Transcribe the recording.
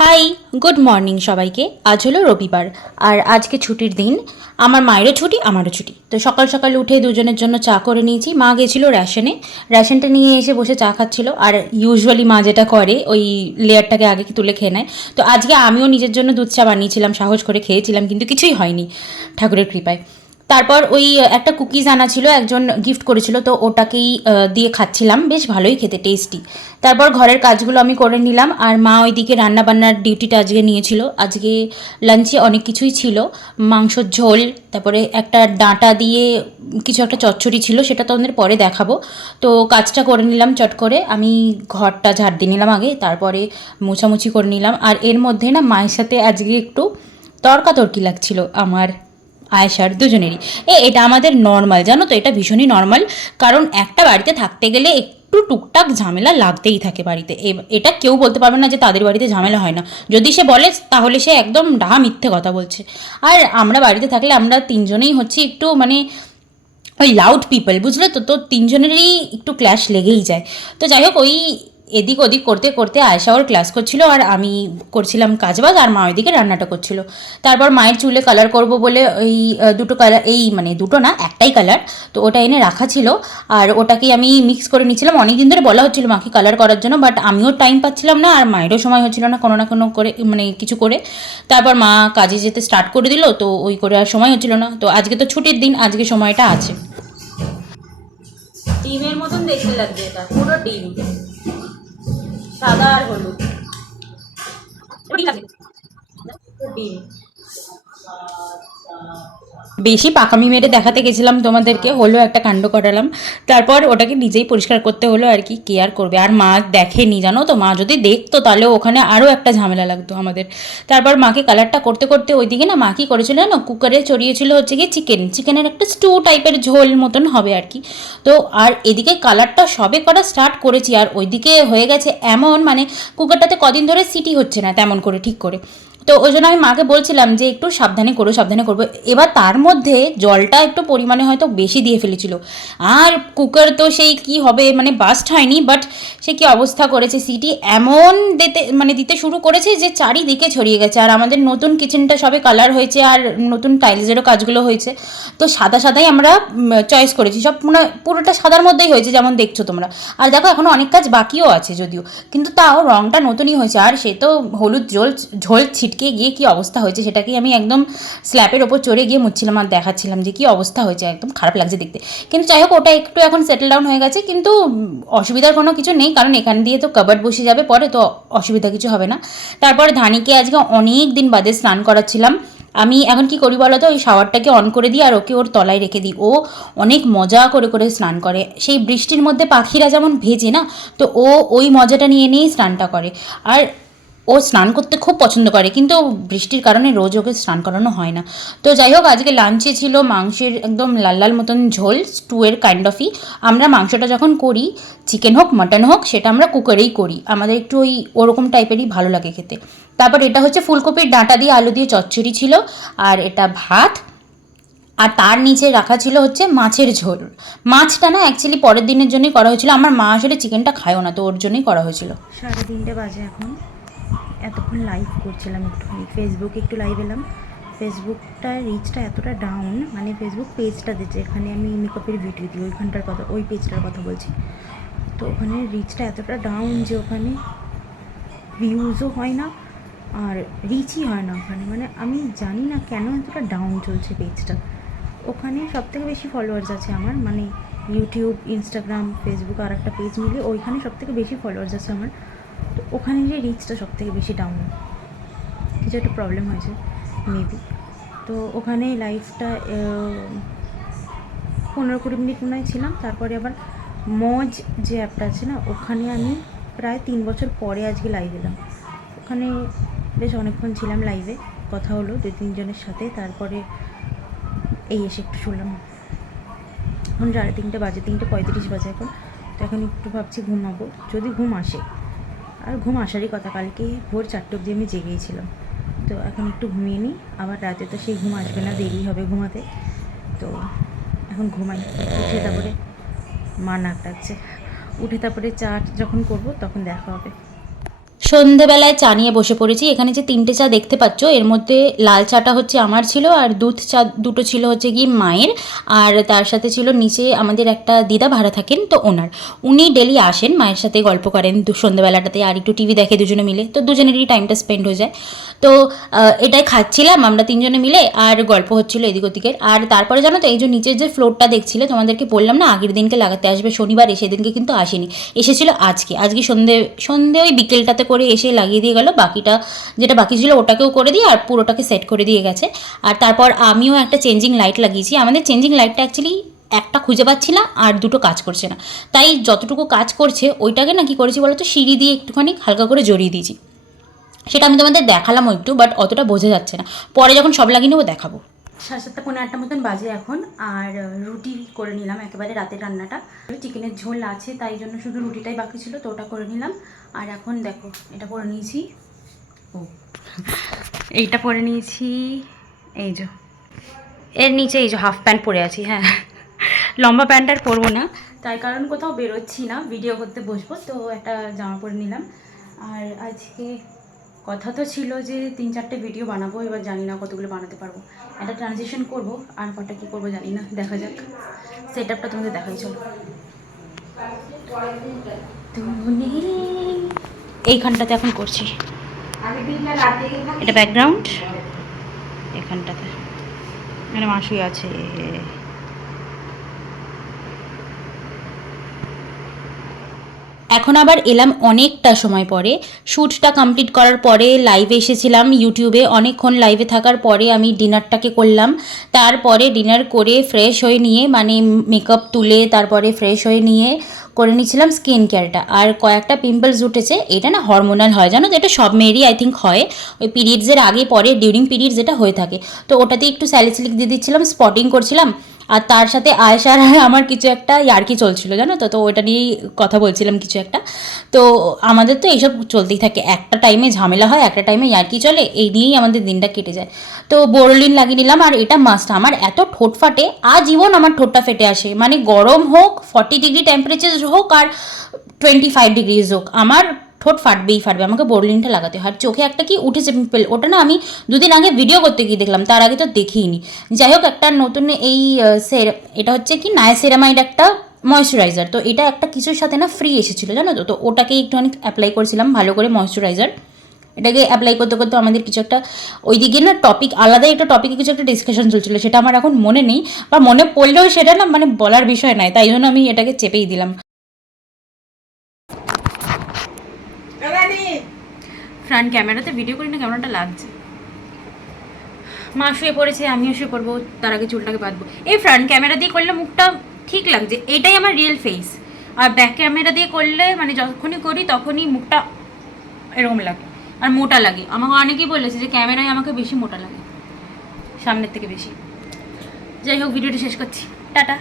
High, good morning সবাইকে। আজ হলো রবিবার আর আজকে ছুটির দিন। আমার মায়েরও ছুটি, আমারও ছুটি। তো সকাল সকাল উঠে দুজনের জন্য চা করে নিয়েছি। মা গেছিলো রেশনটা নিয়ে এসে বসে চা খাচ্ছিল। আর ইউজুয়ালি মা যেটা করে ওই লেয়ারটাকে আগে তুলে খেয়ে নেয়। তো আজকে আমিও নিজের জন্য দুধ চা বানিয়েছিলাম, সাহস করে খেয়েছিলাম, কিন্তু কিছুই হয়নি ঠাকুরের কৃপায়। তারপর ওই একটা কুকিজ আনা ছিল, একজন গিফট করেছিল, তো ওটাকেই দিয়ে খাচ্ছিলাম। বেশ ভালোই খেতে, টেস্টি। তারপর ঘরের কাজগুলো আমি করে নিলাম আর মা ওইদিকে রান্নাবান্নার ডিউটিটা আজকে নিয়েছিল। আজকে লাঞ্চে অনেক কিছুই ছিল, মাংসর ঝোল, তারপরে একটা ডাঁটা দিয়ে কিছু একটা চচ্চড়ি ছিল, সেটা তো আমাদের পরে দেখাবো। তো কাজটা করে নিলাম চট করে। আমি ঘরটা ঝাড় দিয়ে নিলাম আগে, তারপরে মোছামুছি করে নিলাম। আর এর মধ্যে না মায়ের সাথে আজকে একটু তর্কাতর্কি লাগছিল আমার, আয়েশার দুজনেরই। এটা আমাদের নর্মাল, জানো তো, এটা ভীষণই নর্মাল। কারণ একটা বাড়িতে থাকতে গেলে একটু টুকটাক ঝামেলা লাগতেই থাকে বাড়িতে। এটা কেউ বলতে পারবে না যে তাদের বাড়িতে ঝামেলা হয় না। যদি সে বলে তাহলে সে একদম ডাহা মিথ্যে কথা বলছে। আর আমরা বাড়িতে থাকলে আমরা তিনজনেই হচ্ছি একটু মানে ওই লাউড পিপল, বুঝলে তো। তো তিনজনেরই একটু ক্ল্যাশ লেগেই যায়। তো যাই হোক, ওই এদিক ওদিক করতে করতে আয়েশা ওর ক্লাস করছিল আর আমি করছিলাম কাজবাজ, আর মা ওইদিকে রান্নাটা করছিল। তারপর মায়ের চুলে কালার করব বলে ওই দুটো কালার, এই মানে দুটো না, একটাই কালার, তো ওটা এনে রাখা ছিল। আর ওটাকেই আমি মিক্স করে নিচ্ছিলাম। অনেক দিন ধরে বলা হচ্ছিল মাকে কালার করার জন্য, বাট আমিও টাইম পাচ্ছিলাম না আর মায়েরও সময় হচ্ছিল না কোনো না কোনো করে, মানে কিছু করে। তারপর মা কাজে যেতে স্টার্ট করে দিল, তো ওই করে আর সময় হচ্ছিল না। তো আজকে তো ছুটির দিন, আজকে সময়টা আছে। ডিমের মতন দেখতে লাগছে, এটা পুরো ডিম, সাদা আর হলুদ ডিম। বেশি পাকামি মেরে দেখাতে গেছিলাম তোমাদেরকে, হলো একটা কাণ্ড করালাম। তারপর ওটাকে নিজেই পরিষ্কার করতে হলো আর কি, কেয়ার করবে। আর মা দেখেনি, জানো তো, মা যদি দেখতো তাহলে ওখানে আরও একটা ঝামেলা লাগতো আমাদের। তারপর মাকে কালারটা করতে করতে ওইদিকে না মা কি করেছিল না, কুকারে চড়িয়েছিল হচ্ছে গিয়ে চিকেনের একটা স্টু টাইপের ঝোল মতন হবে আর কি। তো আর এদিকে কালারটা সবে করা স্টার্ট করেছি আর ওইদিকে হয়ে গেছে এমন, মানে কুকারটাতে কদিন ধরে সিটি হচ্ছে না তেমন করে ঠিক করে। তো ওই জন্য আমি মাকে বলছিলাম যে একটু সাবধানে করো, সাবধানে করবো। এবার তার মধ্যে জলটা একটু পরিমাণে হয়তো বেশি দিয়ে ফেলেছিল। আর কুকার তো সেই কি হবে, মানে বাস্ট হয়নি, বাট সে কি অবস্থা করেছে, সিটি এমন দিতে শুরু করেছে যে চারিদিকে ছড়িয়ে গেছে। আর আমাদের নতুন কিচেনটা সবে কালার হয়েছে আর নতুন টাইলসেরও কাজগুলো হয়েছে। তো সাদা সাদাই আমরা চয়েস করেছি, সব পুরোটা সাদার মধ্যেই হয়েছে যেমন দেখছো তোমরা। আর দেখো এখনও অনেক কাজ বাকিও আছে যদিও, কিন্তু তাও রঙটা নতুনই হয়েছে। আর সে তো হলুদ ঝোল ছিটকে গিয়ে কি অবস্থা হয়েছে, সেটাকেই আমি একদম স্ল্যাপের ওপর চড়ে গিয়ে মুছছিলাম আর দেখাচ্ছিলাম যে কি অবস্থা হয়েছে, একদম খারাপ লাগছে দেখতে। কিন্তু যাই হোক, ওটা একটু এখন সেটেল ডাউন হয়ে গেছে, কিন্তু অসুবিধার কোনো কিছু নেই, কারণ এখান দিয়ে তো কাবার্ড বসে যাবে পরে, তো অসুবিধা কিছু হবে না। তারপর ধানিকে আজকে অনেক দিন বাদে স্নান করাচ্ছিলাম। আমি এখন কি করি বলো তো, ওই শাওয়ারটাকে অন করে দিই আর ওকে ওর তলায় রেখে দিই। ও অনেক মজা করে করে স্নান করে, সেই বৃষ্টির মধ্যে পাখিরা যেমন ভেজে না, তো ও ওই মজাটা নিয়ে নিয়েই স্নানটা করে। আর ও স্নান করতে খুব পছন্দ করে, কিন্তু বৃষ্টির কারণে রোজ ওকে স্নান করানো হয় না। তো যাই হোক, আজকে লাঞ্চে ছিল মাংসের একদম লাল লাল মতন ঝোল, স্টুয়ের কাইন্ড অফই। আমরা মাংসটা যখন করি, চিকেন হোক মাটন হোক, সেটা আমরা কুকারেই করি, আমাদের একটু ওই ওরকম টাইপেরই ভালো লাগে খেতে। তারপর এটা হচ্ছে ফুলকপির ডাঁটা দিয়ে আলু দিয়ে চচ্চড়ি ছিল, আর এটা ভাত। আর তার নিচে রাখা ছিল হচ্ছে মাছের ঝোল। মাছটা না অ্যাকচুয়ালি পরের দিনের জন্যই করা হয়েছিল, আমার মা আসলে চিকেনটা খায়ও না, তো ওর জন্যই করা হয়েছিল। 3:30 বাজে এখন। এতক্ষণ লাইভ করছিলাম, একটুখানি ফেসবুকে একটু লাইভ এলাম। ফেসবুকটার রিচটা এতটা ডাউন, মানে ফেসবুক পেজটা দিচ্ছে, এখানে আমি মেকআপের ভিডিও দিই, ওইখানটার কথা, ওই পেজটার কথা বলছি। তো ওখানে রিচটা এতটা ডাউন যে ওখানে ভিউজও হয় না আর রিচই হয় না ওখানে। মানে আমি জানি না কেন এতটা ডাউন চলছে পেজটা। ওখানে সবথেকে বেশি ফলোয়ার্স আছে আমার, মানে ইউটিউব, ইনস্টাগ্রাম, ফেসবুক আর একটা পেজ মিলিয়ে ওইখানে সবথেকে বেশি ফলোয়ার্স আছে আমার। তো ওখানে যে রিচটা সবথেকে বেশি ডাউন, কিছু একটা প্রবলেম হয়েছে মেবি। তো ওখানে লাইভটা 15-20 মিনিট মনে হয় ছিলাম। তারপরে আবার মজ যে অ্যাপটা আছে না, ওখানে আমি প্রায় 3 বছর পরে আজকে লাইভ এলাম। ওখানে বেশ অনেকক্ষণ ছিলাম লাইভে, কথা হলো 2-3 জনের সাথে। তারপরে এই এসে একটু শুনলাম। এখন 3:30 বাজে, 3:35 বাজে এখন। তো এখন একটু ভাবছি ঘুমাবো, যদি ঘুম আসে। আর ঘুম আসারই কথা, কালকে ভোর 4টে অবধি আমি জেগেইছিলাম। তো এখন একটু ঘুমিয়ে নিই, আবার রাতে তো সেই ঘুম আসবে না, দেরি হবে ঘুমাতে। তো এখন ঘুমাই, উঠে তারপরে মা নাক ডাকছে, উঠে তারপরে চা যখন করবো তখন দেখা হবে। সন্ধেবেলায় চা নিয়ে বসে পড়েছি। এখানে যে 3টে চা দেখতে পাচ্ছ, এর মধ্যে লাল চাটা হচ্ছে আমার ছিল, আর দুধ চা দুটো ছিল হচ্ছে কি মায়ের, আর তার সাথে ছিল নিচে আমাদের একটা দিদা ভাড়া থাকেন, তো উনি ডেলি আসেন, মায়ের সাথে গল্প করেন সন্ধেবেলাটাতে, আর একটু টিভি দেখে দুজনে মিলে, তো দুজনেরই টাইমটা স্পেন্ড হয়ে যায়। তো এটাই খাচ্ছিলাম আমরা 3জনে মিলে, আর গল্প হচ্ছিল এদিক ওদিকের। আর তারপরে জানো তো, এই যে নিচের যে ফ্লোরটা দেখছিলে, তোমাদেরকে বললাম না আগের দিনকে লাগাতে আসবে শনিবারে, সেদিনকে কিন্তু আসেনি, এসেছিল আজকে সন্ধে ওই বিকেলটাতে করে এসে লাগিয়ে দিয়ে গেল। বাকিটা যেটা বাকি ছিল ওটাকেও করে দিয়ে আর পুরোটাকে সেট করে দিয়ে গেছে। আর তারপর আমিও একটা চেঞ্জিং লাইট লাগিয়েছি। আমাদের চেঞ্জিং লাইটটা অ্যাকচুয়ালি একটা খুঁজে পাচ্ছি না, আর দুটো কাজ করছে না, তাই যতটুকু কাজ করছে ওইটাকে না কি করেছি বলো তো, সিঁড়ি দিয়ে একটুখানি হালকা করে জড়িয়ে দিয়েছি। সেটা আমি তোমাদের দেখালাম একটু, বাট অতটা বোঝা যাচ্ছে না, পরে যখন সব লাগিয়ে নেবো দেখাবো। 7:30-8টা মতন বাজে এখন, আর রুটি করে নিলাম একেবারে রাতের রান্নাটা। চিকেনের ঝোল আছে, তাই জন্য শুধু রুটিটাই বাকি ছিল, তো ওটা করে নিলাম। আর এখন দেখো এটা পরে নিয়েছি, এইটা পরে নিয়েছি, এই যে এর নিচে এই যে হাফ প্যান্ট পরে আছি। হ্যাঁ, লম্বা প্যান্ট আর পরবো না, তাই কারণ কোথাও বেরোচ্ছি না, ভিডিও করতে বসবো, তো একটা জামা পরে নিলাম। আর আজকে কথা তো ছিল যে 3-4টে ভিডিও বানাবো, এবার জানি না কতগুলো বানাতে পারবো। একটা ট্রানজিশন করব, আর কটা কী করবো জানি না, দেখা যাক। সেট আপটা তোমাদের দেখাই, চলো। এইখানটাতে এখন করছি, এটা ব্যাকগ্রাউন্ড, এখানটাতে মানে মাসি আছে। এখন আবার এলাম অনেকটা সময় পরে, শ্যুটটা কমপ্লিট করার পরে লাইভে এসেছিলাম ইউটিউবে। অনেকক্ষণ লাইভে থাকার পরে আমি ডিনারটাকে করলাম। তারপরে ডিনার করে ফ্রেশ হয়ে নিয়ে, মানে মেকআপ তুলে তারপরে ফ্রেশ হয়ে নিয়ে করে নিয়েছিলাম স্কিন কেয়ারটা। আর কয়েকটা পিম্পলস উঠেছে, এটা না হরমোনাল হয়, জানো তো, এটা সব মেয়েরই আই থিঙ্ক হয়, ওই পিরিয়ডসের আগে পরে ডিউরিং পিরিয়ড যেটা হয়ে থাকে। তো ওটাতে একটু স্যালিসিলিক দিয়ে দিচ্ছিলাম, স্পটিং করছিলাম। আর তার সাথে আয়েশার আমার কিছু একটা ইয়ার্কি চলছিল, জানো তো, তো ওটা নিয়েই কথা বলছিলাম কিছু একটা। তো আমাদের তো এইসব চলতেই থাকে, একটা টাইমে ঝামেলা হয়, একটা টাইমে ইয়ার্কি চলে, এই নিয়েই আমাদের দিনটা কেটে যায়। তো বোরোলিন লাগিয়ে নিলাম, আর এটা মাস্ট। আমার এত ঠোঁট ফাটে, আজীবন আমার ঠোঁটটা ফেটে আসে, মানে গরম হোক, 40 ডিগ্রি টেম্পারেচার হোক আর 25 ডিগ্রিজ হোক, আমার ঠোঁট ফাটবেই ফাটবে, আমাকে বোরলিনটা লাগাতে হয়। আর চোখে একটা কি উঠেছে পিম্পল, ওটা না আমি 2 দিন আগে ভিডিও করতে গিয়ে দেখলাম, তার আগে তো দেখিইনি। যাই হোক, একটা নতুন এই এটা হচ্ছে কি নায়াসিরামাইড একটা ময়শ্চারাইজার, তো এটা একটা কিছুর সাথে না ফ্রি এসেছিলো, জানো তো, তো ওটাকে একটুখানি অ্যাপ্লাই করেছিলাম ভালো করে ময়শ্চারাইজার। এটাকে অ্যাপ্লাই করতে করতে আমাদের কিছু একটা ওইদিকে না টপিক, আলাদাই একটা টপিকে কিছু একটা ডিসকাশন চলছিলো, সেটা আমার এখন মনে নেই, বা মনে পড়লেও সেটা না মানে বলার বিষয় নয়, তাই জন্য আমি এটাকে চেপেই দিলাম। ফ্রন্ট ক্যামেরাতে ভিডিও করি না, ক্যামেরাটা লাগছে। মা শুয়ে পড়েছে, আমিও শুয়ে পড়বো, তার আগে চুলটাকে বাঁধবো। এই ফ্রন্ট ক্যামেরা দিয়ে করলে মুখটা ঠিক লাগছে, এটাই আমার রিয়েল ফেস। আর ব্যাক ক্যামেরা দিয়ে করলে মানে যখনই করি তখনই মুখটা এরকম লাগে আর মোটা লাগে। আমাকে অনেকেই বলেছে যে ক্যামেরায় আমাকে বেশি মোটা লাগে সামনের থেকে বেশি। যাই হোক, ভিডিওটা শেষ করছি, টাটা।